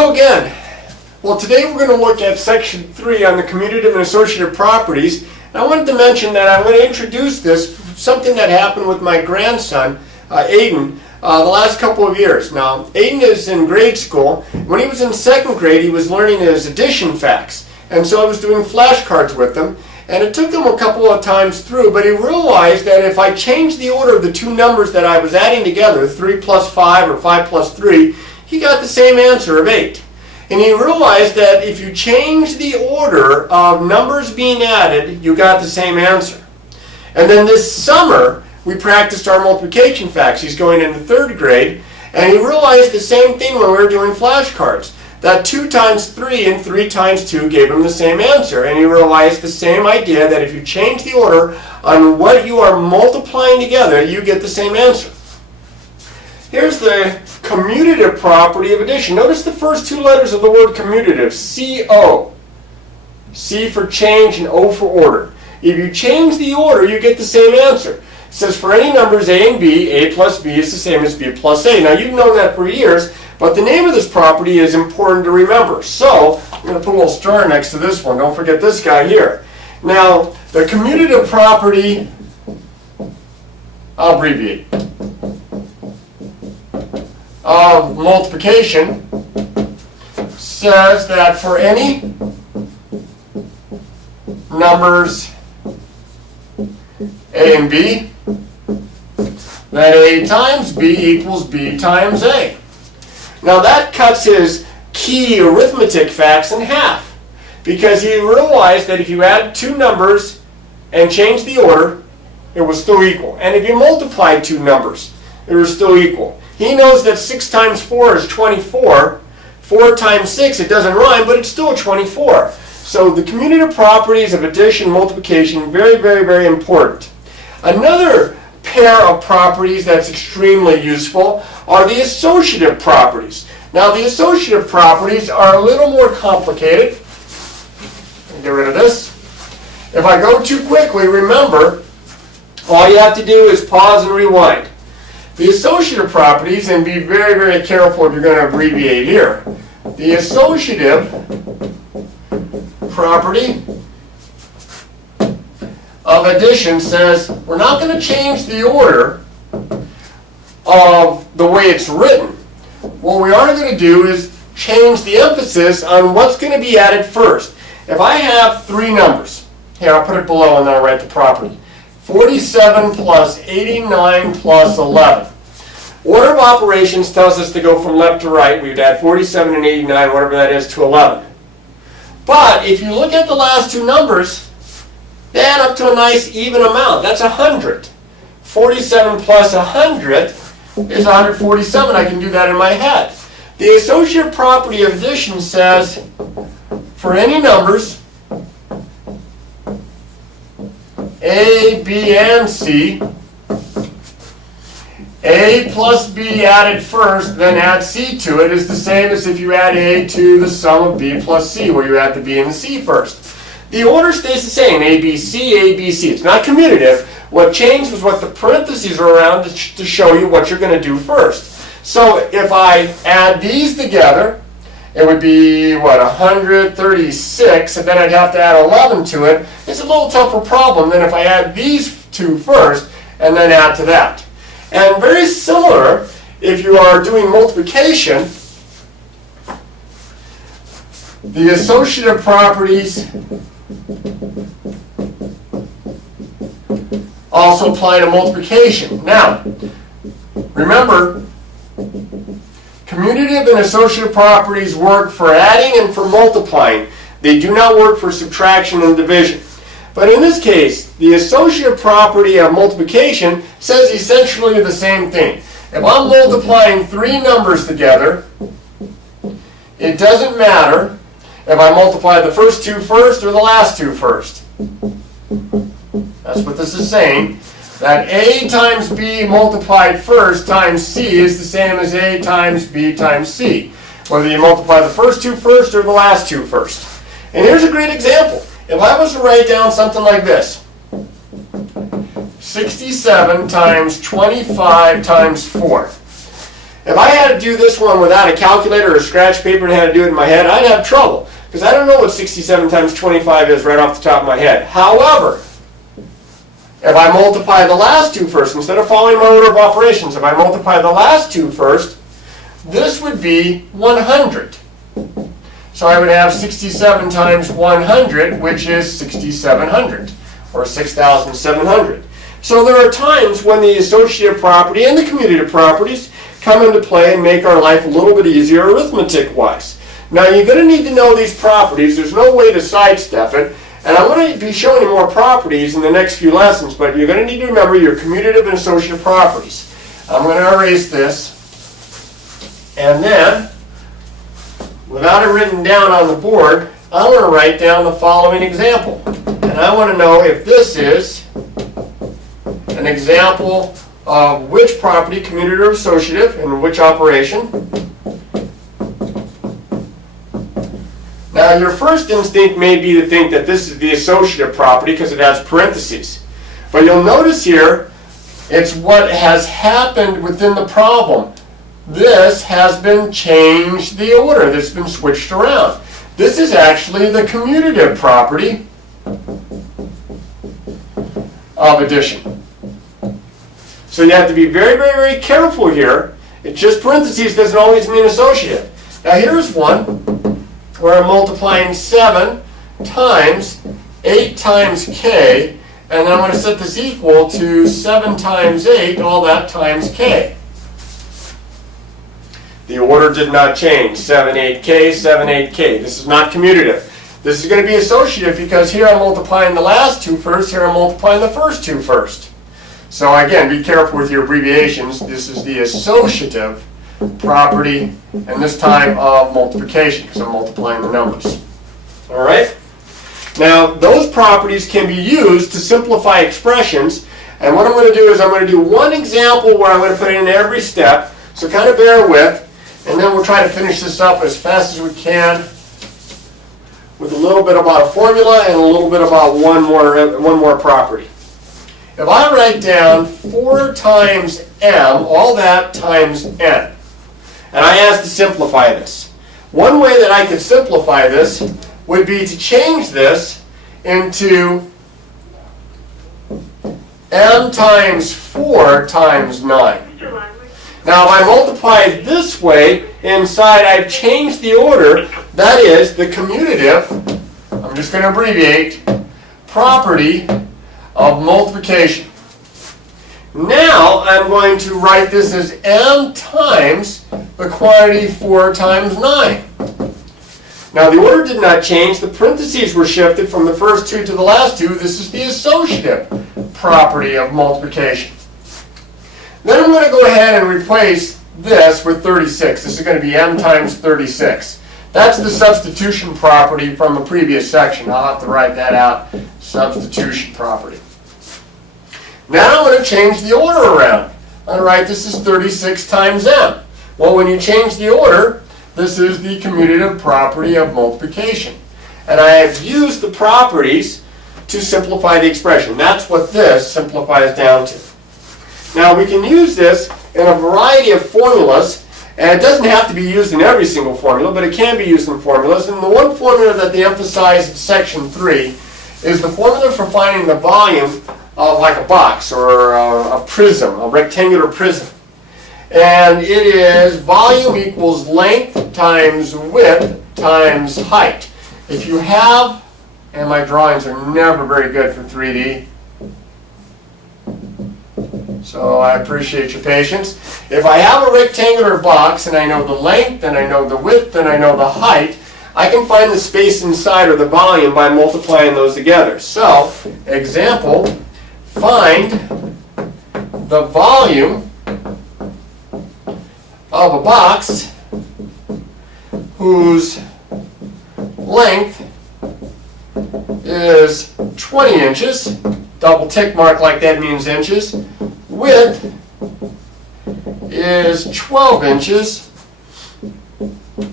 Hello again. Well, today we're going to look at section 3 on the commutative and associative properties. And I wanted to mention that I'm going to introduce this, something that happened with my grandson, Aiden, the last couple of years. Now, Aiden is in grade school. When he was in 2nd grade, he was learning his addition facts. And so I was doing flashcards with him. And it took him a couple of times through, but he realized that if I changed the order of the two numbers that I was adding together, 3 plus 5 or 5 plus 3, he got the same answer of 8. And he realized that if you change the order of numbers being added, you got the same answer. And then this summer, we practiced our multiplication facts. He's going into 3rd grade, and he realized the same thing when we were doing flashcards. That 2 times 3 and 3 times 2 gave him the same answer. And he realized the same idea that if you change the order on what you are multiplying together, you get the same answer. Here's the commutative property of addition. Notice the first 2 letters of the word commutative, C-O. C for change and O for order. If you change the order, you get the same answer. It says for any numbers A and B, A plus B is the same as B plus A. Now you've known that for years, but the name of this property is important to remember. So I'm going to put a little star next to this one. Don't forget this guy here. Now the commutative property, I'll abbreviate, of multiplication says that for any numbers A and B, that A times B equals B times A. Now that cuts his key arithmetic facts in half, because he realized that if you add 2 numbers and change the order, it was still equal. And if you multiplied 2 numbers, it was still equal. He knows that 6 times 4 is 24. 4 times 6, it doesn't rhyme, but it's still 24. So the commutative properties of addition, multiplication, very, very, very important. Another pair of properties that's extremely useful are the associative properties. Now the associative properties are a little more complicated. Get rid of this. If I go too quickly, remember, all you have to do is pause and rewind. The associative properties, and be very, very careful if you're going to abbreviate here. The associative property of addition says we're not going to change the order of the way it's written. What we are going to do is change the emphasis on what's going to be added first. If I have 3 numbers, here I'll put it below and then I'll write the property. 47 plus 89 plus 11. Order of operations tells us to go from left to right. We'd add 47 and 89, whatever that is, to 11. But if you look at the last 2 numbers, they add up to a nice even amount. That's 100. 47 plus 100 is 147. I can do that in my head. The associative property of addition says for any numbers A, B, and C, A plus B added first, then add C to it is the same as if you add A to the sum of B plus C, where you add the B and the C first. The order stays the same, A, B, C, A, B, C. It's not commutative. What changed was what the parentheses are around to show you what you're going to do first. So if I add these together, it would be, what, 136, and then I'd have to add 11 to it. It's a little tougher problem than if I add these 2 first and then add to that. And very similar, if you are doing multiplication, the associative properties also apply to multiplication. Now, remember, commutative and associative properties work for adding and for multiplying. They do not work for subtraction and division. But in this case, the associative property of multiplication says essentially the same thing. If I'm multiplying 3 numbers together, it doesn't matter if I multiply the first 2 first or the last 2 first. That's what this is saying. That A times B multiplied first times C is the same as A times B times C, whether you multiply the first 2 first or the last 2 first. And here's a great example. If I was to write down something like this, 67 times 25 times 4. If I had to do this one without a calculator or scratch paper and had to do it in my head, I'd have trouble, because I don't know what 67 times 25 is right off the top of my head. However, if I multiply the last two first, instead of following my order of operations, if I multiply the last two first, this would be 100. So I would have 67 times 100, which is 6,700, or 6,700. So there are times when the associative property and the commutative properties come into play and make our life a little bit easier arithmetic-wise. Now you're going to need to know these properties. There's no way to sidestep it. And I'm going to be showing you more properties in the next few lessons, but you're going to need to remember your commutative and associative properties. I'm going to erase this. And then, without it written down on the board, I'm going to write down the following example. And I want to know if this is an example of which property, commutative or associative, and which operation. Now, your first instinct may be to think that this is the associative property because it has parentheses. But you'll notice here, it's what has happened within the problem. This has been changed the order. This has been switched around. This is actually the commutative property of addition. So you have to be very, very, very careful here. It's just parentheses doesn't always mean associative. Now here's one where I'm multiplying 7 times 8 times k, and then I'm going to set this equal to 7 times 8, all that times k. The order did not change. 7, 8k, 7, 8k. This is not commutative. This is going to be associative because here I'm multiplying the last two first, here I'm multiplying the first two first. So again, be careful with your abbreviations. This is the associative property, and this time of multiplication, because I'm multiplying the numbers. All right? Now, those properties can be used to simplify expressions, and what I'm going to do is I'm going to do one example where I'm going to put in every step, so kind of bear with, and then we'll try to finish this up as fast as we can with a little bit about a formula and a little bit about one more property. If I write down 4 times m, all that times n, and I ask to simplify this. One way that I could simplify this would be to change this into m times 4 times 9. Now if I multiply this way, inside I've changed the order. That is the commutative, I'm just going to abbreviate, property of multiplication. Now I'm going to write this as m times the quantity 4 times 9. Now the order did not change. The parentheses were shifted from the first two to the last two. This is the associative property of multiplication. Then I'm going to go ahead and replace this with 36. This is going to be m times 36. That's the substitution property from the previous section. I'll have to write that out. Substitution property. Now I'm going to change the order around. I'm going to write this as 36 times m. Well, when you change the order, this is the commutative property of multiplication. And I have used the properties to simplify the expression. That's what this simplifies down to. Now we can use this in a variety of formulas, and it doesn't have to be used in every single formula, but it can be used in formulas. And the one formula that they emphasize in section 3 is the formula for finding the volume of like a box or a prism, a rectangular prism. And it is volume equals length times width times height. If you have, and my drawings are never very good for 3D, so I appreciate your patience. If I have a rectangular box and I know the length and I know the width and I know the height, I can find the space inside or the volume by multiplying those together. So, example, find the volume of a box whose length is 20 inches, double tick mark like that means inches, width is 12 inches,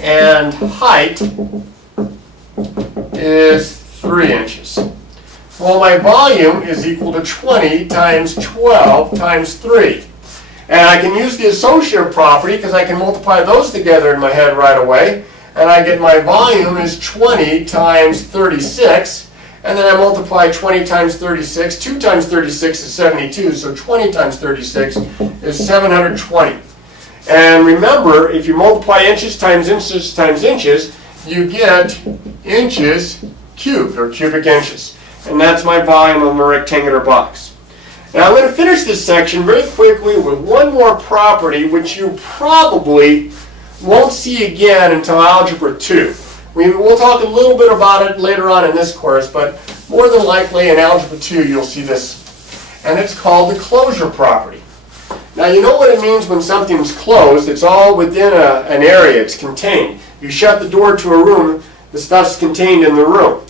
and height is 3 inches. Well, my volume is equal to 20 times 12 times 3. And I can use the associative property because I can multiply those together in my head right away. And I get my volume is 20 times 36. And then I multiply 20 times 36. 2 times 36 is 72. So 20 times 36 is 720. And remember, if you multiply inches times inches times inches, you get inches cubed, or cubic inches. And that's my volume of a rectangular box. Now I'm going to finish this section very quickly with one more property which you probably won't see again until Algebra 2. We'll talk a little bit about it later on in this course, but more than likely in Algebra 2 you'll see this. And it's called the closure property. Now you know what it means when something's closed. It's all within an area. It's contained. You shut the door to a room, the stuff's contained in the room.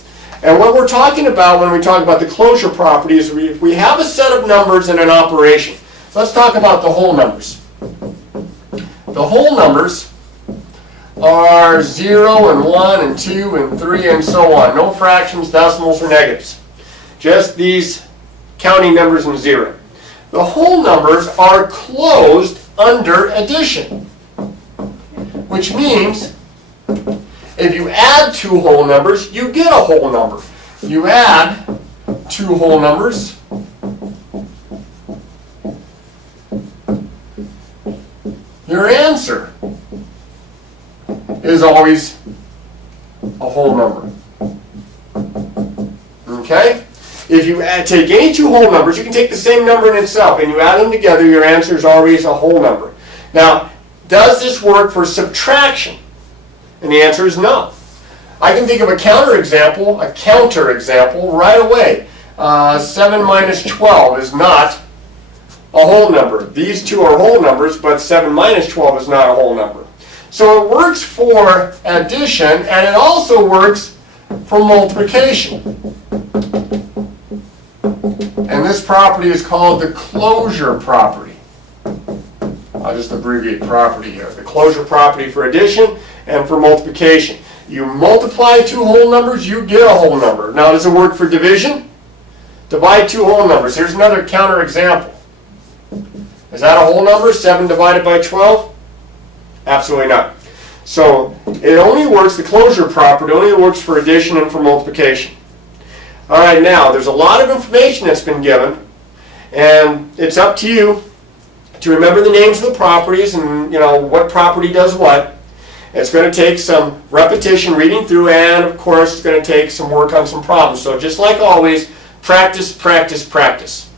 And what we're talking about when we talk about the closure property is we have a set of numbers in an operation. So let's talk about the whole numbers. The whole numbers are 0 and 1 and 2 and 3 and so on. No fractions, decimals, or negatives. Just these counting numbers and 0. The whole numbers are closed under addition, which means if you add two whole numbers, you get a whole number. You add two whole numbers, your answer is always a whole number. Okay? If you take any two whole numbers, you can take the same number in itself and you add them together, your answer is always a whole number. Now, does this work for subtraction? And the answer is no. I can think of a counter example right away. 7 minus 12 is not a whole number. These two are whole numbers, but 7 minus 12 is not a whole number. So it works for addition, and it also works for multiplication. And this property is called the closure property. I'll just abbreviate property here. The closure property for addition and for multiplication. You multiply two whole numbers, you get a whole number. Now, does it work for division? Divide two whole numbers. Here's another counter example. Is that a whole number? 7 divided by 12? Absolutely not. So it only works, the closure property only works for addition and for multiplication. All right, now there's a lot of information that's been given, and it's up to you to remember the names of the properties and what property does what. It's going to take some repetition, reading through, and of course it's going to take some work on some problems. So just like always, practice, practice, practice.